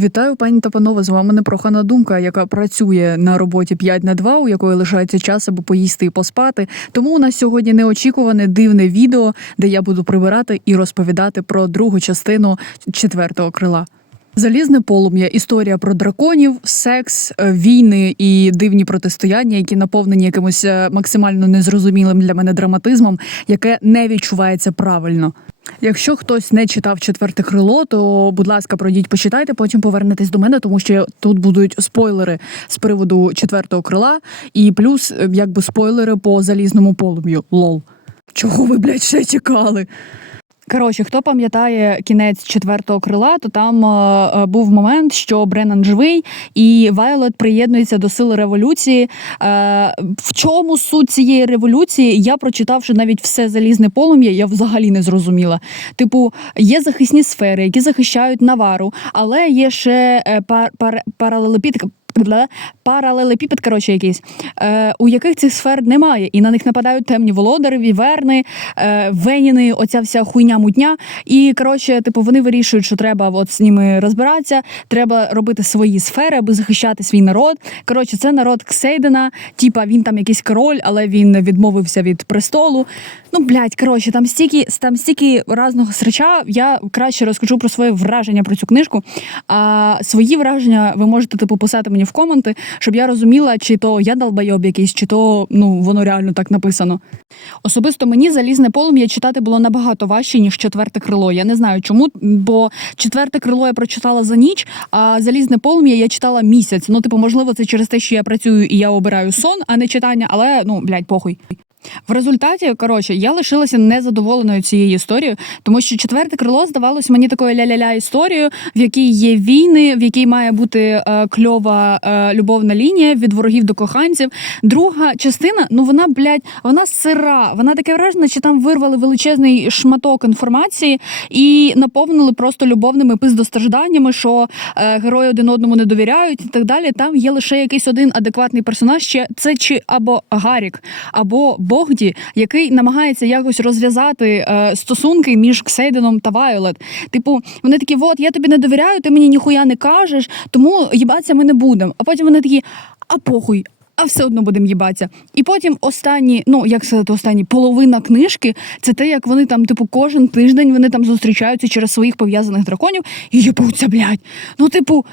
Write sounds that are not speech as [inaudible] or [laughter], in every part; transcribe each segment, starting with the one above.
Вітаю, пані та панове. З вами непрохана думка, яка працює на роботі 5 на 2, у якої лишається час, аби поїсти і поспати. Тому у нас сьогодні неочікуване дивне відео, де я буду прибирати і розповідати про другу частину четвертого крила. Залізне полум'я, історія про драконів, секс, е, війни і дивні протистояння, які наповнені якимось е, максимально незрозумілим для мене драматизмом, яке не відчувається правильно. Якщо хтось не читав четверте крило, то будь ласка, пройдіть, почитайте, потім повернетесь до мене, тому що тут будуть спойлери з приводу четвертого крила, і плюс е, якби спойлери по залізному полум'ю. Лол. Чого ви, блядь, ще чекали? Коротше, хто пам'ятає кінець четвертого крила, то там е, е, був момент, що Бреннан живий, і Вайлот приєднується до сили революції. Е, в чому суть цієї революції? Я прочитавши навіть все залізне полум'я, я взагалі не зрозуміла. Типу, є захисні сфери, які захищають Навару, але є ще е, пар, пар, паралелепід. Паралелепіпед, коротше, якийсь, е, у яких цих сфер немає, і на них нападають темні володари, віверни, е, веніни, оця вся хуйня мутня. І коротше, типу, вони вирішують, що треба от з ними розбиратися, треба робити свої сфери, аби захищати свій народ. Коротше, це народ Ксейдена, типа він там якийсь король, але він відмовився від престолу. Ну, блядь, коротше, там стільки, там стільки разного срача. Я краще розкажу про своє враження про цю книжку. А свої враження ви можете типу писати мені коменти, щоб я розуміла, чи то я долбайоб якийсь, чи то ну воно реально так написано. Особисто мені залізне полум'я читати було набагато важче, ніж четверте крило. Я не знаю чому, бо четверте крило я прочитала за ніч, а залізне полум'я я читала місяць. Ну, типу, можливо, це через те, що я працюю і я обираю сон, а не читання, але ну, блядь, похуй. В результаті, коротше, я лишилася незадоволеною цією історією, тому що четверте крило здавалось мені такою ля-ля-ля історією, в якій є війни, в якій має бути е, кльова е, любовна лінія від ворогів до коханців. Друга частина, ну вона, блядь, вона сира. Вона таке враження, чи там вирвали величезний шматок інформації і наповнили просто любовними пиздостражданнями, що е, герої один одному не довіряють і так далі. Там є лише якийсь один адекватний персонаж. Ще це чи або Гарік, або Богді, який намагається якось розв'язати е, стосунки між Ксейденом та Вайолет. Типу, вони такі, от я тобі не довіряю, ти мені ніхуя не кажеш, тому їбатися ми не будемо. А потім вони такі, а похуй. А все одно будемо їбатися. І потім останні, ну як сказати, останні половина книжки це те, як вони там, типу, кожен тиждень вони там зустрічаються через своїх пов'язаних драконів і їбуться, блядь. Ну, типу.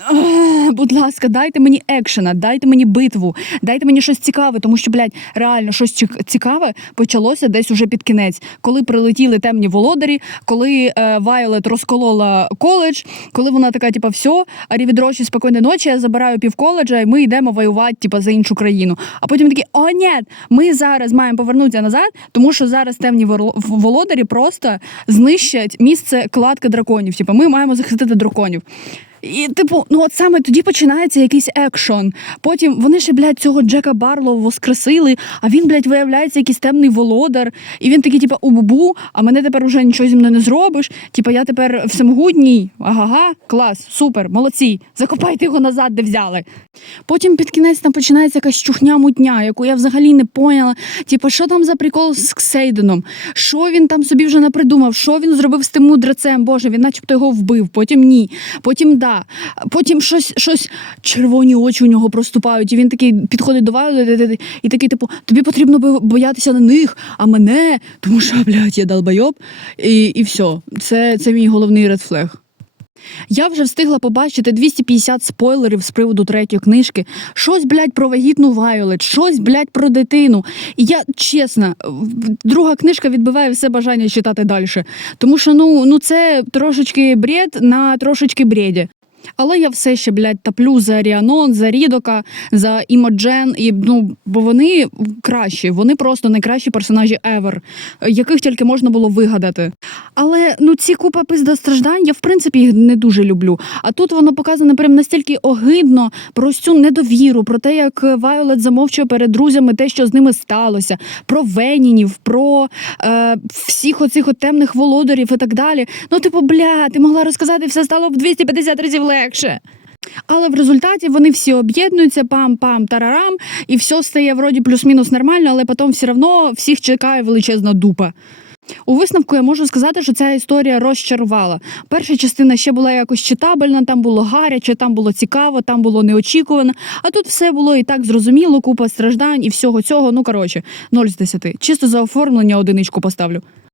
«Ах, [laughs] Будь ласка, дайте мені екшена, дайте мені битву, дайте мені щось цікаве, тому що, блядь, реально щось цікаве почалося десь уже під кінець, коли прилетіли темні володарі, коли е, Вайолет розколола коледж, коли вона така, типа, все, арівідрочі, спокійної ночі, я забираю пів коледжа, і ми йдемо воювати, типа, за іншу країну. А потім такі, о, ні, ми зараз маємо повернутися назад, тому що зараз темні володарі просто знищать місце кладки драконів. Типа, ми маємо захистити драконів. І, типу, ну от саме тоді починається якийсь екшон. Потім вони ще, блядь, цього Джека Барлоу воскресили, а він, блядь, виявляється якийсь темний володар. І він такий, типу, убубу, а мене тепер уже нічого зі мною не зробиш. Типу, я тепер всемогутній. Ага, клас, супер, молодці. Закопайте його назад, де взяли. Потім під кінець там починається якась чухня мутня, яку я взагалі не поняла. Типу, що там за прикол з Ксейденом? Що він там собі вже напридумав? Що він зробив з тим мудрецем? Боже, він начебто його вбив, потім ні. Потім да. Потім щось, щось червоні очі у нього проступають, і він такий підходить до Вайолет і такий, типу, тобі потрібно боятися на них, а мене, тому що, [laughs] блядь, я долбойоб. І, і все. Це, це мій головний редфлег. Я вже встигла побачити 250 спойлерів з приводу третьої книжки. Щось, блядь, про вагітну Вайолет, щось, блядь, про дитину. І я чесно, друга книжка відбиває все бажання читати далі. Тому що ну, ну це трошечки бред на трошечки бреді. Але я все ще, блядь, таплю за Ріанон, за Рідока, за Імоджен, і ну, бо вони кращі, вони просто найкращі персонажі ever, яких тільки можна було вигадати. Але ну ці купа пиздостраждань, я в принципі їх не дуже люблю. А тут воно показано прям настільки огидно про цю недовіру, про те, як Вайолет замовчує перед друзями те, що з ними сталося, про Венінів, про е, всіх оцих от темних володарів і так далі. Ну, типу, бля, ти могла розказати, все стало б 250 разів легше. Але в результаті вони всі об'єднуються, пам-пам, тарарам, і все стає вроді плюс-мінус нормально, але потім все одно всіх чекає величезна дупа. У висновку я можу сказати, що ця історія розчарувала. Перша частина ще була якось читабельна, там було гаряче, там було цікаво, там було неочікувано. А тут все було і так зрозуміло, купа страждань і всього цього. Ну коротше, 0 з 10. Чисто за оформлення одиничку поставлю.